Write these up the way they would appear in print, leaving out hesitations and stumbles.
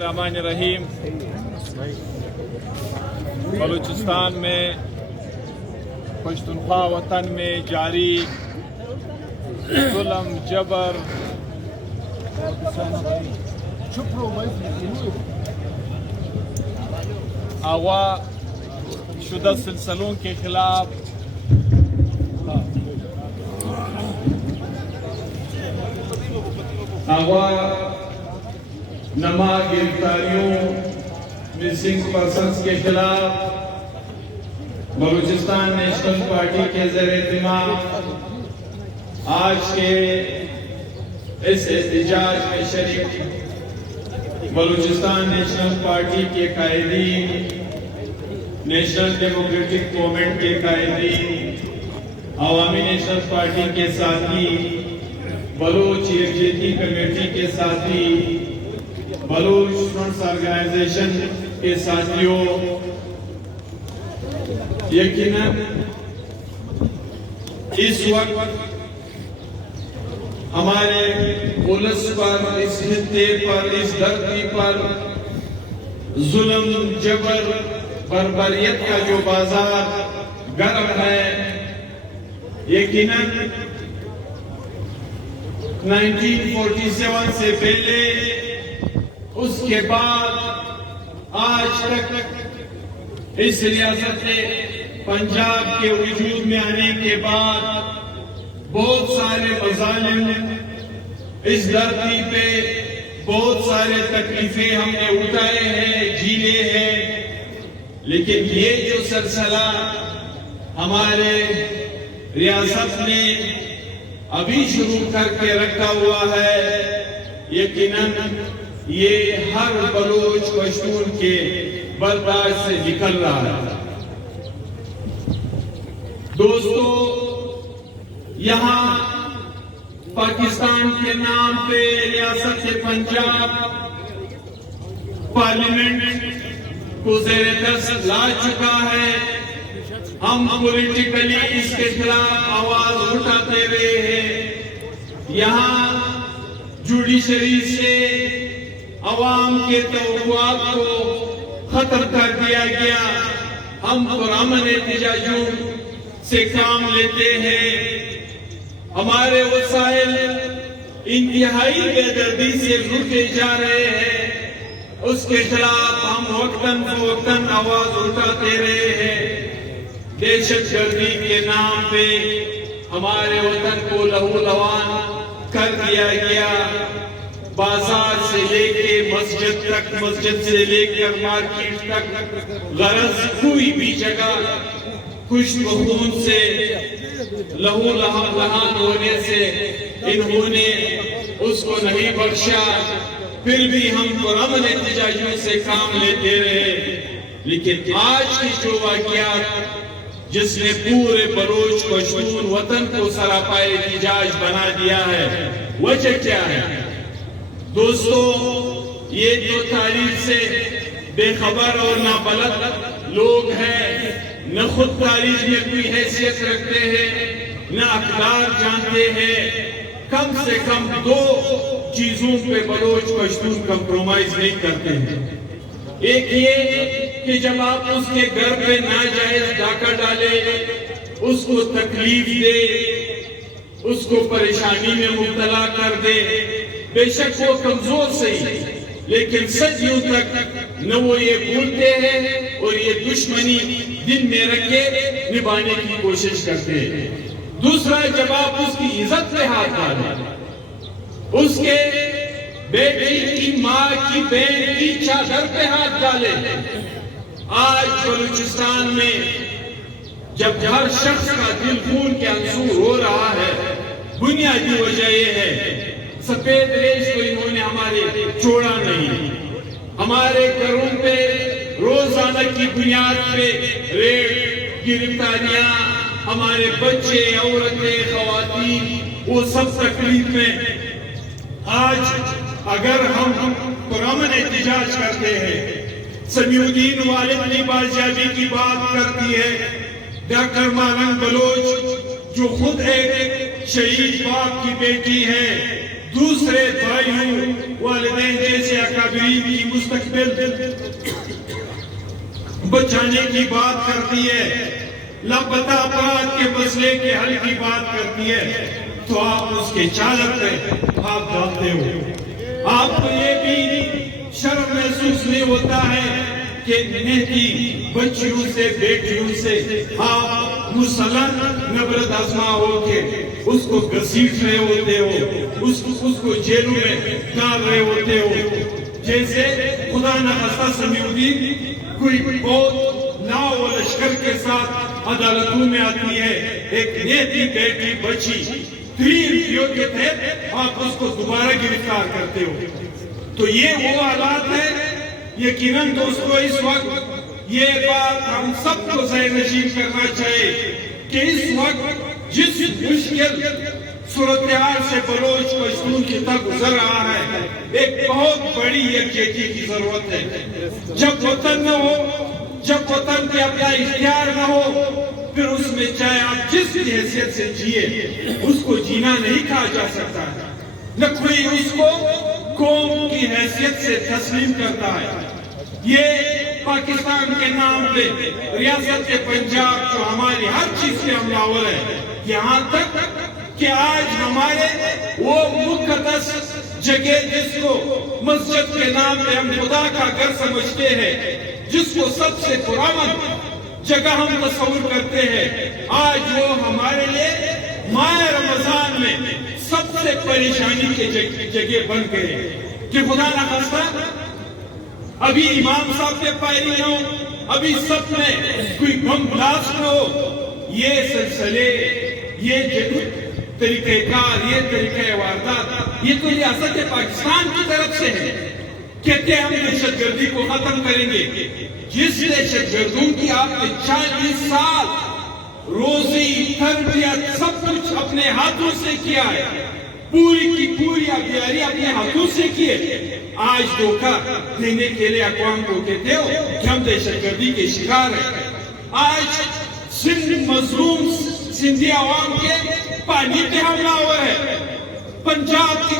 الرحمن الرحیم بلوچستان میں پشتونخوا وطن میں جاری ظلم جبر اغوا شدہ سلسلوں کے خلاف اغوا نما گرفتاریوں مسنگ پرسنز کے خلاف بلوچستان نیشنل پارٹی کے زیر اہتمام آج کے اس احتجاج میں شریک بلوچستان نیشنل پارٹی کے قائدین، نیشنل ڈیموکریٹک موومنٹ کے قائدین، عوامی نیشنل پارٹی کے ساتھی، بلوچ یکجہتی کمیٹی کے ساتھی، بلوچ اسٹوڈنٹس آرگنائزیشن کے ساتھیوں، یقیناً اس وقت ہمارے پولیس پر، اس خطے پر، اس دھرتی پر ظلم، جبر، بربریت کا جو بازار گرم ہے، یقیناً 1947 سے پہلے، اس کے بعد آج تک اس ریاست پنجاب کے وجود میں آنے کے بعد بہت سارے مظالم اس دھرتی پہ، بہت سارے تکلیفیں ہم نے اٹھائے ہیں، جھیلے ہیں، لیکن یہ جو سلسلہ ہمارے ریاست نے ابھی شروع کر کے رکھا ہوا ہے، یقیناً یہ ہر بلوچ پشتون کے برداشت سے نکل رہا ہے۔ دوستو، یہاں پاکستان کے نام پہ ریاست پنجاب پارلیمنٹ کو زیر دست لا چکا ہے۔ ہم پولیٹیکلی اس کے خلاف آواز اٹھاتے رہے ہیں۔ یہاں جوڈیشری سے عوام کے توقعات کو ختم کر دیا گیا۔ ہم پرامن احتجاجوں سے کام لیتے ہیں۔ ہمارے وسائل انتہائی بے دردی سے لوٹے جا رہے ہیں، اس کے خلاف ہم وقتاً فوقتاً آواز اٹھاتے رہے ہیں۔ دہشت گردی کے نام پہ ہمارے وطن کو لہو لہان کر دیا گیا۔ بازار سے لے کے مسجد تک، مسجد سے لے کر مارکیٹ تک، غرض کوئی بھی جگہ خشک خون سے، لہو لہان ہونے سے انہوں نے اس کو نہیں بخشا۔ پھر بھی ہم پرامن احتجاجوں سے کام لیتے رہے، لیکن آج کی جو واقعات جس نے پورے بلوچ پشتون وطن کو سراپائے احتجاج بنا دیا ہے، وجہ کیا ہے؟ دوستو، یہ جو تاریخ سے بے خبر اور نابلد لوگ ہیں، نہ خود تاریخ میں کوئی حیثیت رکھتے ہیں، نہ اقدار جانتے ہیں، کم سے کم دو چیزوں پہ بلوچ پشتون کمپرومائز نہیں کرتے ہیں۔ ایک یہ کہ جب آپ اس کے گھر پہ ناجائز ڈاکہ ڈالے، اس کو تکلیف دے، اس کو پریشانی میں مبتلا کر دے، بے شک وہ کمزور صحیح، لیکن صدیوں تک نہ وہ یہ بھولتے ہیں اور یہ دشمنی دن میں رکھے نبھانے کی کوشش کرتے ہیں۔ دوسرا، جب آپ اس کی عزت پہ ہاتھ ڈالیں، اس کے بیٹی کی، ماں کی، بہن کی چادر پہ ہاتھ ڈالیں۔ آج بلوچستان میں جب ہر شخص کا دل خون کے آنسو ہو رہا ہے، بنیادی وجہ یہ ہے سفید ریش کو انہوں نے ہمارے چھوڑا نہیں۔ ہمارے گھروں پہ روزانہ کی بنیاد پہ ریپ، گرفتاریاں، ہمارے بچے، عورتیں، خواتین، وہ سب تکلیف میں۔ آج اگر ہم پرامن احتجاج کرتے ہیں، سمیع الدین والد کی بازیابی کی بات کرتی ہے، ڈاکٹر ماننگ بلوچ جو خود ایک شہید باپ کی بیٹی ہے، دوسرے بھائیوں والدین جیسے اکابرین کی مستقبل بچانے کی بات کرتی ہے، لاپتہ افراد کے مسئلے کے حل کی بات کرتی ہے، تو آپ اس کے چالک پہ ہاتھ ڈالتے ہو۔ آپ کو یہ بھی شرم محسوس نہیں ہوتا ہے کہ نہتی بچیوں سے بیٹیوں سے آپ مسلم نبرت آزما ہو کے اس کو گھسیٹ رہے ہوتے ہو، اس کو جیلوں میں ڈال رہے ہوتے ہو، جیسے خدا نخواستہ سمیع الدین کوئی بہت لاؤ و لشکر کے ساتھ عدالتوں میں آتی ہے، ایک نیتی بیٹی بچی 3 کے تحت آپ اس کو دوبارہ گرفتار کرتے ہو۔ تو یہ وہ حالات ہے۔ یقیناً دوستو اس وقت یہ بات ہم سب کو ذہن نشین کرنا چاہیے کہ اس وقت جس مشکل صورتحال سے بلوچ پشتون کی طرف گزر رہا ہے، ایک بہت بڑی یکجہتی کی ضرورت ہے۔ جب وطن نہ ہو، جب وطن کے اپنا اختیار نہ ہو، پھر اس میں چاہے آپ جس بھی حیثیت سے جیے، اس کو جینا نہیں کہا جا سکتا ہے۔ نہ کوئی اس کو قوم کی حیثیت سے تسلیم کرتا ہے۔ یہ پاکستان کے نام پہ ریاست پنجاب جو ہماری ہر چیز کے حملہ ہے، یہاں تک کہ آج ہمارے وہ مقدس جگہ جس کو مسجد کے نام پہ ہم خدا کا گھر سمجھتے ہیں، جس کو سب سے پرامن جگہ ہم تصور کرتے ہیں، آج وہ ہمارے لیے ماہ رمضان میں سب سے پریشانی کے جگہ بن گئے کہ خدا نہ خواستہ ابھی امام صاحب کے پائری نہ ہو، ابھی سب میں کوئی بم بلاسٹ نہ ہو۔ یہ سلسلے، یہ طریقہ کار، یہ طریقہ واردات، یہ تو ریاست پاکستان کی طرف سے ہے۔ کہتے ہیں ہم دہشت گردی کو ختم کریں گے۔ جس دہشت گردوں کی آپ نے 40 سال روزی، تربیت، سب کچھ اپنے ہاتھوں سے کیا ہے، پوری کی پوری ابیاری اپنے ہاتھوں سے کیے، آج دھوکہ دینے کے لیے اقوام کو کہتے ہو کہ ہم دہشت گردی کے شکار ہیں۔ آج سندھ مظلوم سندھی عوام کے پانی پہ حملہ ہوا ہے۔ پنجاب کی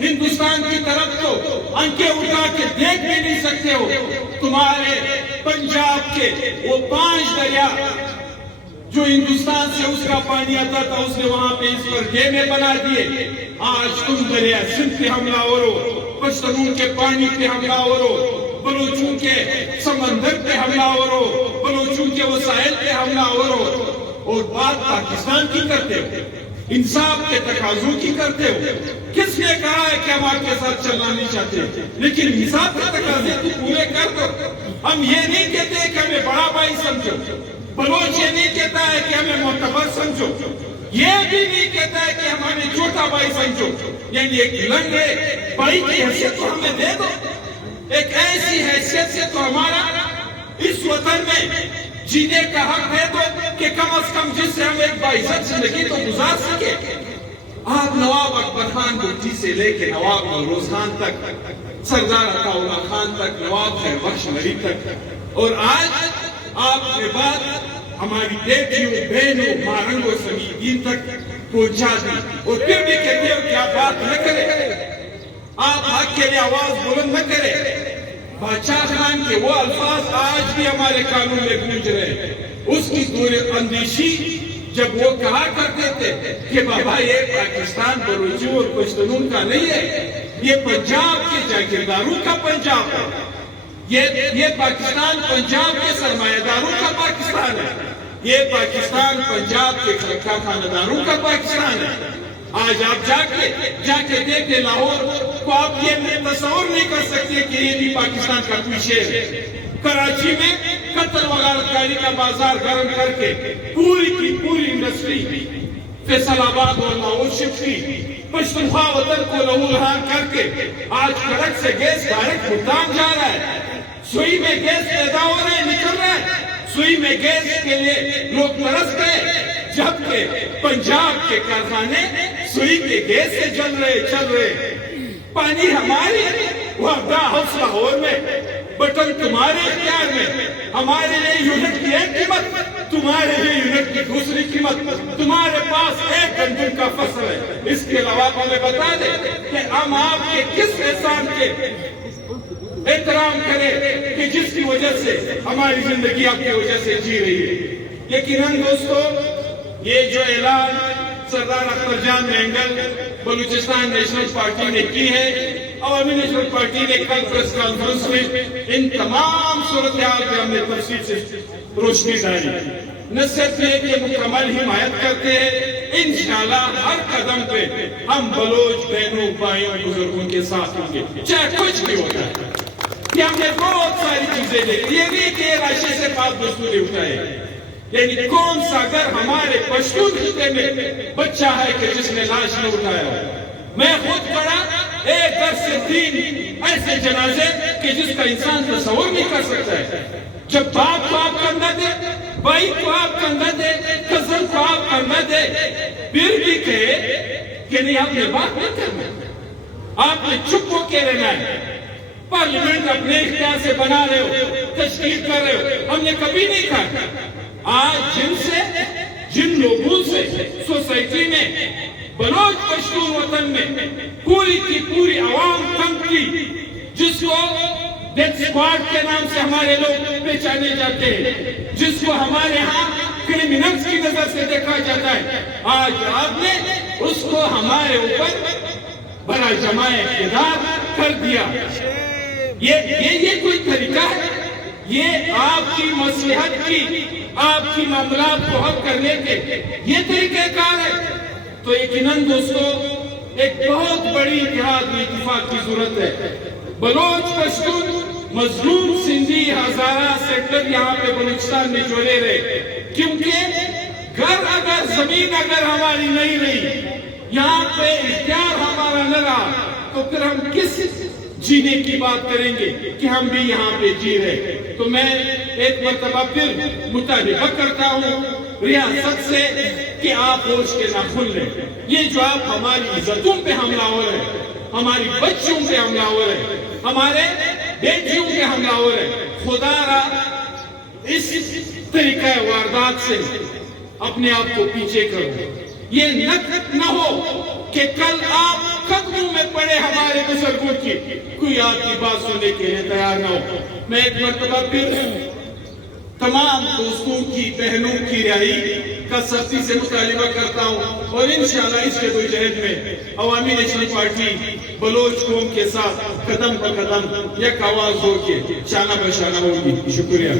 ہندوستان کی طرف تو آنکھیں اٹھا کے دیکھ بھی نہیں سکتے ہو۔ تمہارے پنجاب کے وہ 5 دریا جو ہندوستان سے اس کا پانی آتا تھا، اس نے وہاں پہ اس پر ڈیمیں بنا دیے۔ آج تم دریا سندھ پہ حملہ ہو، پشتون کے پانی پہ حملہ ہو، بلوچوں کے سمندر پہ حملہ ہو، بلوچوں کے وسائل پہ حملہ ہو، اور بات پاکستان کی کرتے ہو، انصاف کے تقاضوں کی کرتے ہو۔ کس نے کہا ہے کہ ہم آپ کے ساتھ چلنا نہیں چاہتے؟ لیکن انصاف کے تقاضے تو پورے کر دو۔ ہم یہ نہیں کہتے کہ ہمیں بڑا بھائی سمجھو، بلوچ یہ نہیں کہتا ہے کہ ہمیں معتبر سمجھو، یہ بھی نہیں کہتا ہے کہ ہمیں چھوٹا بھائی سمجھو، یعنی ایک لنگے بھائی کی حیثیت تو ہمیں دے دو، ایک ایسی حیثیت سے تو ہمارا اس وطن میں جینے کا حق ہے تو کہ کم از کم جس سے ہم ایک باعزت زندگی تو گزار سکے۔ آپ نواب اکبر خان بگٹی سے لے کے نواب نوروز خان تک، سردار عطا اللہ خان تک، نواب خیر بخش مری تک، اور آج آپ کے بعد ہماری بیٹیوں، بہنوں، مارنگوں، سمیدین تک پہنچا دی، اور پھر بھی کہتے ہو کہ آپ بات نہ کریں، آپ حق کے لیے آواز بلند نہ کریں۔ بادشاہ خان کے وہ الفاظ آج بھی ہمارے کانوں میں گونج رہے ہیں۔ اس کی دور اندیشی جب وہ کہا کرتے تھے کہ بابا یہ پاکستان بلوچوں اور پشتونوں کا نہیں ہے، یہ پنجاب کے جاگیرداروں کا پنجاب ہے، یہ پاکستان پنجاب کے سرمایہ داروں کا پاکستان ہے، یہ پاکستان پنجاب کے خاندانوں کا پاکستان ہے۔ آج آپ جا کے دیکھیں لاہور کو، آپ یہ تصور نہیں کر سکتے کہ یہ بھی پاکستان کا کوئی شہر ہے۔ کراچی میں قتل و غارت کاری کا بازار گرم کر کے پوری کی پوری انڈسٹری فیصل آباد اور لاہور شفٹ کی، پشتونخوا وطن کو لہو لہان کر کے آج کڑک سے گیس ڈائریکٹ ملتان جا رہا ہے۔ سوئی میں گیس پیدا ہو رہے ہیں، نکل رہے ہیں، سوئی میں گیس کے لیے لوگ ترس گئے، جبکہ پنجاب کے کارخانے سوئی کے گیس سے چل رہے۔ پانی ہماری وردہ ہاؤس لاہور میں، بٹن تمہارے اختیار میں، ہمارے لیے یونٹ کی ایک قیمت تمہارے ہی یونٹ کی دوسری قیمت تمہارے پاس ایک گندم کا فصل ہے. اس کے علاوہ ہمیں بتا دیں کہ ہم آپ کے کس احسان کے احترام کریں کہ جس کی وجہ سے ہماری زندگی آپ کی وجہ سے جی رہی ہے. یقیناً دوستو یہ جو اعلان سردار اختر جان مینگل بلوچستان نیشنل پارٹی نے کی ہے، عوامی نیشنل پارٹی نے کل پریس کانفرنس میں ان تمام صورتحال پہ ہم نے تفصیل سے روشنی ڈالی. نہ صرف یہ کہ مکمل حمایت کرتے ہیں، انشاءاللہ ہر قدم پہ ہم بلوچ بہنوں بھائیوں بزرگوں کے ساتھ ہوں گے چاہے کچھ بھی ہوتا ہے. کہ ہم نے بہت ساری چیزیں دیکھی، یہ نہیں کہ راشد سے بات دستوری اٹھائے، یعنی کون سا گھر ہمارے پشتون خطے میں بچہ ہے کہ جس نے لاش نہ اٹھایا ہو. میں خود پڑھا ایک گھر سے 3 ایسے جنازے کہ جس کا انسان تصور نہیں کر سکتا ہے. جب باپ کو آپ کندھا دے، بھائی کو آپ کندھا دے، کزن کو آپ کندھا دے، پھر بھی کہے کہ نہیں آپ نے بات نہیں کرنا، آپ نے چپ ہو کے رہنا ہے. پارلیمنٹ اپنے اختیار سے بنا رہے ہو، تشکیل کر رہے ہو، ہم نے کبھی نہیں کہا. آج جن لوگوں سے سوسائٹی میں بلوچ پشتون وطن میں پوری کی پوری عوام تنگ کی، جس کو ڈیتھ اسکواڈ کے نام سے ہمارے لوگ پہچانے جاتے ہیں، جس کو ہمارے ہاں کرمنلز کی نظر سے دیکھا جاتا ہے، آج آپ نے اس کو ہمارے اوپر بڑا جماع اقتدار کر دیا. یہ کوئی طریقہ ہے؟ یہ آپ کی مصلحت کی، آپ کی معاملات کو حل کرنے کے یہ طریقہ کار ہے؟ تو یقیناً دوستو ایک بہت بڑی اتحاد و اتفاق کی ضرورت ہے. بلوچ پشتون مظلوم سندھی ہزارہ سیکٹر یہاں پہ بلوچستان میں جوڑے رہے، کیونکہ زمین اگر ہماری نہیں رہی، یہاں پہ اختیار ہمارا نہ رہا، تو پھر ہم کس جینے کی بات کریں گے کہ ہم بھی یہاں پہ جی رہے. تو میں ایک مرتبہ پھر مطالبہ کرتا ہوں ریاست سے کہ آپ ہوش کے ناخن لیں. یہ جو آپ ہماری عزتوں پہ حملہ ہو رہے ہیں، ہماری بچوں پہ حملہ ہو رہے ہیں، ہمارے بیٹیوں پہ حملہ ہو رہے ہیں، خدا را اس طریقہ واردات سے اپنے آپ کو پیچھے کرو. یہ نہ ہو کہ کل آپ قدموں میں پڑے ہمارے بزرگوں کی، کوئی آپ کی بات سننے کے لیے تیار نہ ہو. میں ایک مرتبہ پھر تمام دوستوں کی، بہنوں کی رہائی کا سختی سے مطالبہ کرتا ہوں، اور انشاءاللہ اس کے کوئی جہد میں عوامی نیشنل پارٹی بلوچ قوم کے ساتھ قدم پر قدم یک آواز ہو کے شانہ بہ شانہ ہوگی. شکریہ.